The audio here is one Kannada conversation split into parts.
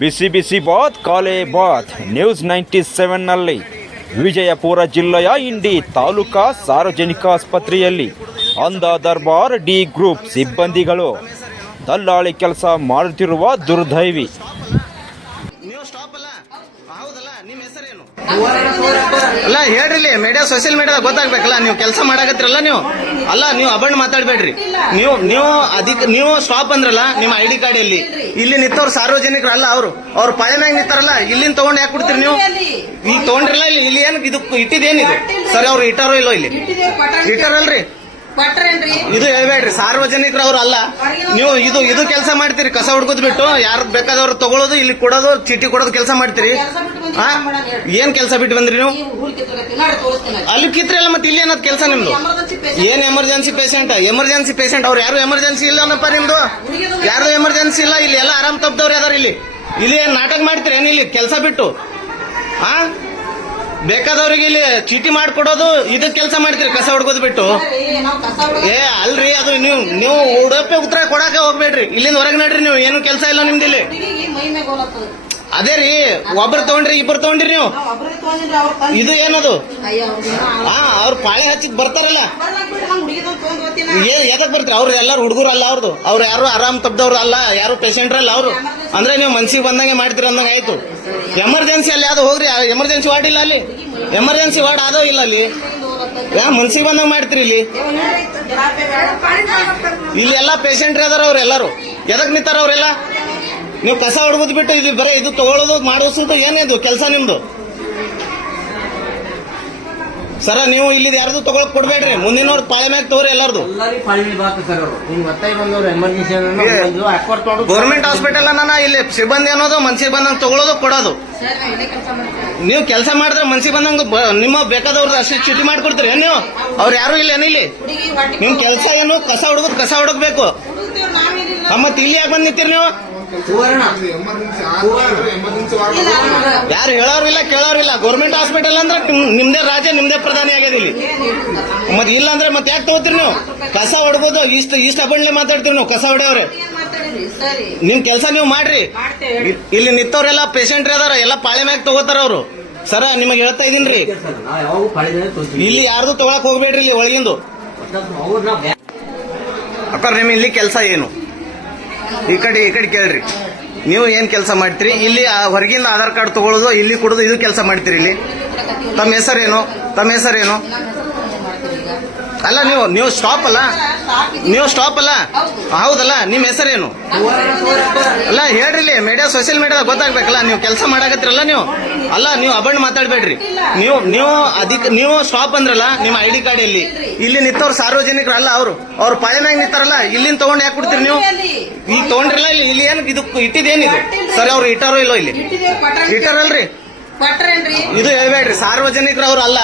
ಬಿಸಿ ಬಿಸಿ ಬಾತ್ ಕಾಲೆ ಬಾತ್ ನ್ಯೂಸ್ 97 ನಲ್ಲಿ ವಿಜಯಪುರ ಜಿಲ್ಲೆಯ ಇಂಡಿ ತಾಲೂಕಾ ಸಾರ್ವಜನಿಕ ಆಸ್ಪತ್ರೆಯಲ್ಲಿ ಅಂಧ ದರ್ಬಾರ್ ಡಿ ಗ್ರೂಪ್ ಸಿಬ್ಬಂದಿಗಳು ದಲ್ಲಾಳಿ ಕೆಲಸ ಮಾಡುತ್ತಿರುವ ದುರ್ದೈವಿ. ಅಲ್ಲ ಹೇಳ್ರಿ, ಮೀಡಿಯಾ ಸೋಷಿಯಲ್ ಮೀಡಿಯಾ ಗೊತ್ತಾಗ್ಬೇಕಲ್ಲ. ನೀವು ಕೆಲಸ ಮಾಡಾಕತ್ತಿರಲ್ಲ, ನೀವು ಅಬಂಡ್ ಮಾತಾಡ್ಬೇಡ್ರಿ. ನೀವು ಸ್ಟಾಪ್ ಅಂದ್ರಲ್ಲ, ನಿಮ್ಮ ಐಡಿ ಕಾರ್ಡ್ ಇಲ್ಲಿ ನಿಂತವ್ರು ಸಾರ್ವಜನಿಕರು ಅಲ್ಲ. ಅವ್ರು ಪಾಳೆ ಮ್ಯಾಗ ನಿಂತಾರಲ್ಲ, ಇಲ್ಲಿಂದ ತಗೊಂಡ್ ಯಾಕೆ ಕೊಡ್ತೀರಿ ನೀವು? ಈಗ ತಗೊಂಡ್ರಿಲ್ಲ, ಇಲ್ಲಿ ಏನು ಇದು ಇಟ್ಟಿದೇನಿದು? ಸರಿ, ಅವ್ರು ಇಟ್ಟಾರೋ ಇಲ್ಲೋ? ಇಲ್ಲಿ ಇಟ್ಟಾರಲ್ರಿ, ಇದು ಹೇಳ್ಬೇಡ್ರಿ. ಸಾರ್ವಜನಿಕರು ಅವ್ರು ಅಲ್ಲ. ನೀವು ಇದು ಕೆಲಸ ಮಾಡ್ತೀರಿ, ಕಸ ಹುಡ್ಕೋದ್ ಬಿಟ್ಟು ಯಾರು ಬೇಕಾದವ್ರು ತಗೊಳ್ಳೋದು, ಇಲ್ಲಿ ಕೊಡೋದು, ಚೀಟಿ ಕೊಡೋದು ಕೆಲಸ ಮಾಡ್ತೀರಿ. ಏನ್ ಕೆಲಸ ಬಿಟ್ಟು ಬಂದ್ರಿ ನೀವು? ಅಲ್ಲಿ ಕಿತ್ರೆಲ್ಲ ಮತ್ತೆ ಇಲ್ಲಿ ಏನದ್ ಕೆಲಸ ನಿಮ್ದು? ಏನ್ ಎಮರ್ಜೆನ್ಸಿ ಪೇಷಂಟ್ ಅವ್ರು ಯಾರು ಎಮರ್ಜೆನ್ಸಿ ಇಲ್ಲನಪ್ಪ ನಿಮ್ದು? ಯಾರು ಎಮರ್ಜೆನ್ಸಿ ಇಲ್ಲ. ಇಲ್ಲಿ ಎಲ್ಲ ಆರಾಮ್ ತಪ್ಪದವ್ರು ಯಾರು? ಇಲ್ಲಿ ಏನ್ ನಾಟಕ ಮಾಡ್ತೀರಿ ಏನ್ ಇಲ್ಲಿ ಕೆಲಸ ಬಿಟ್ಟು? ಬೇಕಾದವ್ರಿಗೆ ಇಲ್ಲಿ ಚೀಟಿ ಮಾಡ್ಕೊಡೋದು, ಇದಕ್ ಕೆಲಸ ಮಾಡ್ತೀರಿ ಕಸ ಹೊಡ್ಕೋದ್ ಬಿಟ್ಟು. ಅಲ್ರಿ, ಅದು ನೀವು ಉಡಪೆ ಉತ್ತರ ಕೊಡಾಕ ಹೋಗ್ಬೇಡ್ರಿ. ಇಲ್ಲಿಂದ ಹೊರಗೆ ನಡ್ರಿ. ನೀವು ಏನು ಕೆಲಸ ಇಲ್ಲ ನಿಮ್ದು ಇಲ್ಲಿ. ಅದೇ ರೀ, ಒಬ್ರು ತಗೊಂಡ್ರಿ, ಇಬ್ರು ತಗೊಂಡ್ರಿ ನೀವು. ಇದು ಏನದು? ಅವ್ರು ಪಾಳೆ ಹಚ್ಚಿದ್ ಬರ್ತಾರಲ್ಲ, ಎದಕ್ ಬರ್ತೀರಿ? ಅವ್ರು ಎಲ್ಲಾರು ಹುಡುಗರು ಅಲ್ಲ. ಅವ್ರು ಯಾರು ಆರಾಮ್ ತಪ್ಪದವ್ರು ಅಲ್ಲ, ಯಾರು ಪೇಷಂಟ್ರಲ್ಲ ಅವ್ರು. ಅಂದ್ರೆ ನೀವು ಮನ್ಸಿಗೆ ಬಂದಂಗೆ ಮಾಡ್ತೀರಿ ಅಂದಂಗ ಆಯ್ತು. ಎಮರ್ಜೆನ್ಸಿ ಅಲ್ಲಿ ಯಾವ್ದು ಹೋಗ್ರಿ, ಎಮರ್ಜೆನ್ಸಿ ವಾರ್ಡ್ ಇಲ್ಲ ಅಲ್ಲಿ. ಎಮರ್ಜೆನ್ಸಿ ವಾರ್ಡ್ ಅದೋ ಇಲ್ಲ ಅಲ್ಲಿ. ಮನ್ಸಿಗೆ ಬಂದಂಗ ಮಾಡ್ತೀರಿ ಇಲ್ಲಿ ಎಲ್ಲಾ ಪೇಷಂಟ್ರಿ ಅದಾರ. ಅವ್ರು ಎಲ್ಲಾರು ಎದಕ್ ನಿಂತಾರ? ಅವ್ರೆಲ್ಲ ನೀವು ಕಸ ಹೊಡ್ಬೋದು ಬಿಟ್ಟು ಇಲ್ಲಿ ಬರೀ ಇದು ತಗೊಳ್ಳೋದು ಮಾಡಿಸೋದು ಏನಿದು ಕೆಲಸ ನಿಮ್ದು? ಸರ, ನೀವು ಇಲ್ಲಿ ಯಾರ್ದು ತಗೊಳಕ್ ಕೊಡ್ಬೇಡ್ರಿ. ಮುಂದಿನವ್ರು ಪಾಳೆ ಮ್ಯಾಗ ತಗೋರಿ ಎಲ್ಲಾರ್ದು. ಗೌರ್ಮೆಂಟ್ ಹಾಸ್ಪಿಟಲ್ ಅನ್ನ ಇಲ್ಲಿ ಸಿಬ್ಬಂದಿ ಅನ್ನೋದು ಮನ್ಸಿಗೆ ಬಂದಂಗ ತಗೊಳ್ಳೋದು ಕೊಡೋದು. ನೀವು ಕೆಲಸ ಮಾಡಿದ್ರೆ ಮನ್ಸಿಗೆ ಬಂದಂಗ ನಿಮ್ಮ ಬೇಕಾದವ್ರದ್ದು ಅಷ್ಟೇ ಚೀಟಿ ಮಾಡ್ಕೊಡ್ತೀರಿ ನೀವು. ಅವ್ರು ಯಾರು ಇಲ್ಲ ಏನಿಲ್ಲಿ. ನಿಮ್ ಕೆಲಸ ಏನು? ಕಸ ಹುಡುಕ್ಬೇಕು. ಮತ್ತೆ ಇಲ್ಲಿ ಯಾಕೆ ಬಂದ್ ನಿಂತೀರಿ ನೀವು? ಯಾರು ಹೇಳೋರಿಲ್ಲ, ಕೇಳೋರಿಲ್ಲ. ಗೌರ್ಮೆಂಟ್ ಹಾಸ್ಪಿಟಲ್ ಅಂದ್ರೆ ನಿಮ್ದೇ ರಾಜ್ಯ, ನಿಮ್ದೇ ಪ್ರಧಾನಿ ಆಗ್ಯದ ಇಲ್ಲಿ. ಮತ್ತೆ ಇಲ್ಲ ಅಂದ್ರೆ ಮತ್ತೆ ಯಾಕೆ ತಗೋತೀರಿ ನೀವು? ಕಸ ಹೊಡ್ಬೋದು. ಇಷ್ಟ ಅಬಂಡ್ಲೆ ಮಾತಾಡ್ತೀರಿ ನೀವು. ಕಸ ಹೊಡೆಯವ್ರೆ ನಿಮ್ ಕೆಲಸ ನೀವು ಮಾಡ್ರಿ. ಇಲ್ಲಿ ನಿಂತವ್ರೆಲ್ಲ ಪೇಷಂಟ್ರಿ ಅದಾರ, ಎಲ್ಲ ಪಾಳೆ ಮ್ಯಾಗ ತಗೋತಾರ ಅವ್ರು. ಸರ, ನಿಮಗೆ ಹೇಳ್ತಾ ಇದೀನ್ರಿ, ಇಲ್ಲಿ ಯಾರ್ದು ತಗೊಳಕ್ ಹೋಗ್ಬೇಡ್ರಿ. ಇಲ್ಲಿ ಒಳಗಿಂದು ಅಕ್ಕ, ನಿಮ್ ಇಲ್ಲಿ ಕೆಲಸ ಏನು? ಈ ಕಡೆ ಕೇಳ್ರಿ. ನೀವು ಏನ್ ಕೆಲಸ ಮಾಡ್ತೀರಿ ಇಲ್ಲಿ? ಹೊರಗಿಂದ ಆಧಾರ್ ಕಾರ್ಡ್ ತಗೊಳ್ಳೋದು, ಇಲ್ಲಿ ಕೊಡೋದು, ಇದು ಕೆಲಸ ಮಾಡ್ತೀರಿ ಇಲ್ಲಿ. ತಮ್ಮ ಹೆಸರೇನು? ಅಲ್ಲ, ನೀವು ಸ್ಟಾಪ್ ಅಲ್ಲ. ಹೌದಲ್ಲ, ನಿಮ್ ಹೆಸರೇನು? ಅಲ್ಲ ಹೇಳ್ರಿ, ಮೀಡಿಯಾ ಸೋಷಿಯಲ್ ಮೀಡಿಯಾ ಗೊತ್ತಾಗ್ಬೇಕಲ್ಲ. ನೀವು ಕೆಲಸ ಮಾಡಾಕತ್ತಿರಲ್ಲ, ನೀವು ಅಬಂಡ್ ಮಾತಾಡ್ಬೇಡ್ರಿ. ನೀವು ಸ್ಟಾಪ್ ಅಂದ್ರಲ್ಲ, ನಿಮ್ಮ ಐಡಿ ಕಾರ್ಡ್ ಇಲ್ಲಿ ನಿಂತವ್ರು ಸಾರ್ವಜನಿಕರು ಅಲ್ಲ. ಅವ್ರು ಪಾಳೆ ಮ್ಯಾಗ ನಿಂತಾರಲ್ಲ, ಇಲ್ಲಿಂದ ತಗೊಂಡ್ ಯಾಕೆ ಕೊಡ್ತೀರಿ ನೀವು? ಈಗ ತಗೊಂಡ್ರಿಲ್ಲ, ಇಲ್ಲಿ ಏನು ಇದು ಇಟ್ಟಿದೇನಿದು? ಸರಿ, ಅವ್ರು ಇಟ್ಟಾರೋ ಇಲ್ಲೋ? ಇಲ್ಲಿ ಇಟ್ಟಾರಲ್ರಿ, ಇದು ಹೇಳ್ಬೇಡ್ರಿ. ಸಾರ್ವಜನಿಕರು ಅವ್ರು ಅಲ್ಲ.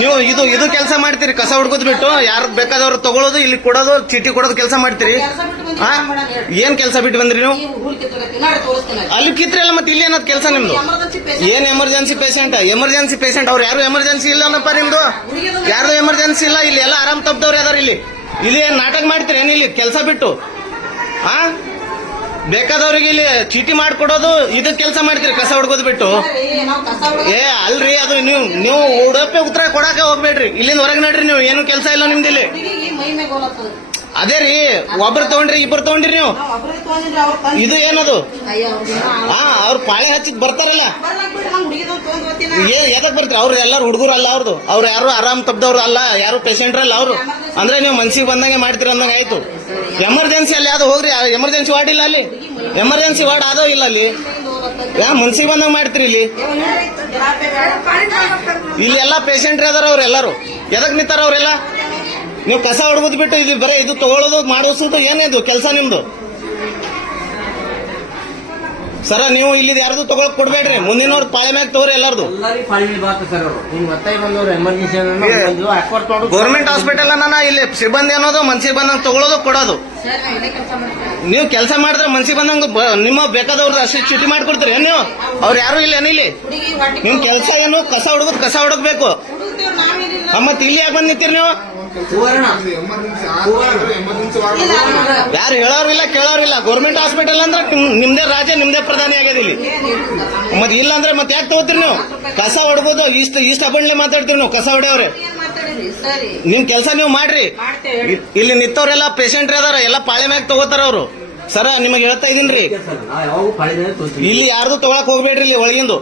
ನೀವು ಇದು ಕೆಲಸ ಮಾಡ್ತೀರಿ, ಕಸ ಹುಡ್ಕೋದ್ ಬಿಟ್ಟು ಯಾರು ಬೇಕಾದವ್ರು ತಗೊಳ್ಳೋದು, ಇಲ್ಲಿ ಕೊಡೋದು, ಚೀಟಿ ಕೊಡೋದು ಕೆಲಸ ಮಾಡ್ತೀರಿ. ಏನ್ ಕೆಲಸ ಬಿಟ್ಟು ಬಂದ್ರಿ ನೀವು? ಅಲ್ಲಿ ಕಿತ್ರೆಲ್ಲ ಮತ್ತೆ ಇಲ್ಲಿ ಏನದ್ ಕೆಲಸ ನಿಮ್ದು? ಏನ್ ಎಮರ್ಜೆನ್ಸಿ ಪೇಷಂಟ್ ಅವ್ರು ಯಾರು ಎಮರ್ಜೆನ್ಸಿ ಇಲ್ಲನಪ್ಪ ನಿಮ್ದು? ಯಾರ್ದು ಎಮರ್ಜೆನ್ಸಿ ಇಲ್ಲ. ಇಲ್ಲಿ ಎಲ್ಲ ಆರಾಮ್ ತಪ್ಪದವ್ರು ಯಾರು? ಇಲ್ಲಿ ಏನ್ ನಾಟಕ ಮಾಡ್ತೀರಿ ಏನ್ ಇಲ್ಲಿ ಕೆಲಸ ಬಿಟ್ಟು? ಬೇಕಾದವ್ರಿಗೆ ಇಲ್ಲಿ ಚೀಟಿ ಮಾಡ್ಕೊಡೋದು, ಇದಕ್ ಕೆಲಸ ಮಾಡ್ತೀರಿ ಕಸ ಹುಡ್ಕೋದ್ ಬಿಟ್ಟು. ಅಲ್ರಿ, ಅದು ನೀವು ಉಡಪೆ ಉತ್ತರ ಕೊಡಾಕ ಹೋಗ್ಬೇಡ್ರಿ. ಇಲ್ಲಿಂದ ಹೊರಗೆ ನಡ್ರಿ. ನೀವು ಏನು ಕೆಲಸ ಇಲ್ಲ ನಿಮ್ದು ಇಲ್ಲಿ. ಅದೇ ರೀ, ಒಬ್ರು ತಗೊಂಡ್ರಿ, ಇಬ್ರು ತಗೊಂಡ್ರಿ ನೀವು. ಇದು ಏನದು? ಅವ್ರು ಪಾಳೆ ಹಚ್ಚಿದ್ ಬರ್ತಾರಲ್ಲ, ಎದಕ್ ಬರ್ತೀರಿ? ಅವ್ರು ಎಲ್ಲಾರು ಹುಡುಗರು ಅಲ್ಲ. ಅವ್ರು ಯಾರು ಆರಾಮ್ ತಪ್ಪದವ್ರು ಅಲ್ಲ, ಯಾರು ಪೇಷಂಟ್ರಲ್ಲ ಅವ್ರು. ಅಂದ್ರೆ ನೀವು ಮನ್ಸಿಗೆ ಬಂದಂಗೆ ಮಾಡ್ತೀರಿ ಅಂದಂಗ ಆಯ್ತು. ಎಮರ್ಜೆನ್ಸಿ ಅಲ್ಲಿ ಯಾವ್ದು ಹೋಗ್ರಿ. ಎಮರ್ಜೆನ್ಸಿ ವಾರ್ಡ್ ಇಲ್ಲ ಅಲ್ಲಿ. ಎಮರ್ಜೆನ್ಸಿ ವಾರ್ಡ್ ಅದೋ ಇಲ್ಲ ಅಲ್ಲಿ. ಮನ್ಸಿಗೆ ಬಂದಂಗ ಮಾಡ್ತೀರಿ ಇಲ್ಲಿ ಎಲ್ಲ ಪೇಷಂಟ್ರಿ ಅದಾರ. ಅವ್ರು ಎಲ್ಲಾರು ಎದಕ್ ನಿಂತಾರ? ಅವ್ರೆಲ್ಲ ನೀವು ಕಸ ಹೊಡ್ಬೋದು ಬಿಟ್ಟು ಇಲ್ಲಿ ಬರೀ ಇದು ತಗೊಳ್ಳೋದು, ಮಾಡಿಸೋದು ಏನಿದು ಕೆಲಸ ನಿಮ್ದು? ಸರ, ನೀವು ಇಲ್ಲಿ ಯಾರ್ದು ತಗೊಳಕ್ ಕೊಡ್ಬೇಡ್ರಿ. ಮುಂದಿನವ್ರು ಪಾಳೆ ಮ್ಯಾಗ ತಗೋರಿ ಎಲ್ಲಾರ್ದು. ಗೌರ್ಮೆಂಟ್ ಹಾಸ್ಪಿಟಲ್ ಅನ್ನ ಇಲ್ಲಿ ಸಿಬ್ಬಂದಿ ಅನ್ನೋದು ಮನ್ಸಿಗೆ ಬಂದಂಗ ತಗೊಳ್ಳೋದು, ಕೊಡೋದು. ನೀವು ಕೆಲಸ ಮಾಡಿದ್ರೆ ಮನ್ಸಿಗೆ ಬಂದಂಗ ನಿಮ್ಮ ಬೇಕಾದವ್ರದ್ದು ಅಷ್ಟೇ ಚೀಟಿ ಮಾಡ್ಕೊಡ್ತೀರಿ ನೀವು. ಅವ್ರು ಯಾರು ಇಲ್ಲ ಏನಿಲ್ಲಿ. ನಿಮ್ ಕೆಲಸ ಏನು? ಕಸ ಹುಡುಕ್ಬೇಕು. ಮತ್ತೆ ಇಲ್ಲಿ ಯಾಕೆ ಬಂದ್ ನಿಂತೀರಿ ನೀವು? ಯಾರು ಹೇಳೋರಿಲ್ಲ ಕೇಳೋರಿಲ್ಲ. ಗೌರ್ಮೆಂಟ್ ಹಾಸ್ಪಿಟಲ್ ಅಂದ್ರೆ ನಿಮ್ದೇ ರಾಜ್ಯ ನಿಮ್ದೇ ಪ್ರಧಾನಿ ಆಗ್ಯದ ಇಲ್ಲಿ. ಮತ್ತೆ ಇಲ್ಲ ಅಂದ್ರೆ ಮತ್ತೆ ಯಾಕೆ ತಗೋತೀರಿ ನೀವು? ಕಸ ಹೊಡ್ಬೋದು, ಇಷ್ಟ ಅಬಂಡ್ಲೆ ಮಾತಾಡ್ತೀರಿ ನೀವು. ಕಸ ಹೊಡೆಯವ್ರೆ ನಿಮ್ ಕೆಲಸ ನೀವು ಮಾಡ್ರಿ. ಇಲ್ಲಿ ನಿಂತವ್ರೆಲ್ಲ ಪೇಷಂಟ್ ಅದಾರ, ಎಲ್ಲ ಪಾಳೆ ಮ್ಯಾಗ ತಗೋತಾರ ಅವ್ರು. ಸರ ನಿಮಗೆ ಹೇಳ್ತಾ ಇದೀನ್ರಿ, ಇಲ್ಲಿ ಯಾರ್ದು ತಗೊಳಕ್ ಹೋಗ್ಬೇಡ್ರಿ ಇಲ್ಲಿ ಒಳಗಿಂದು.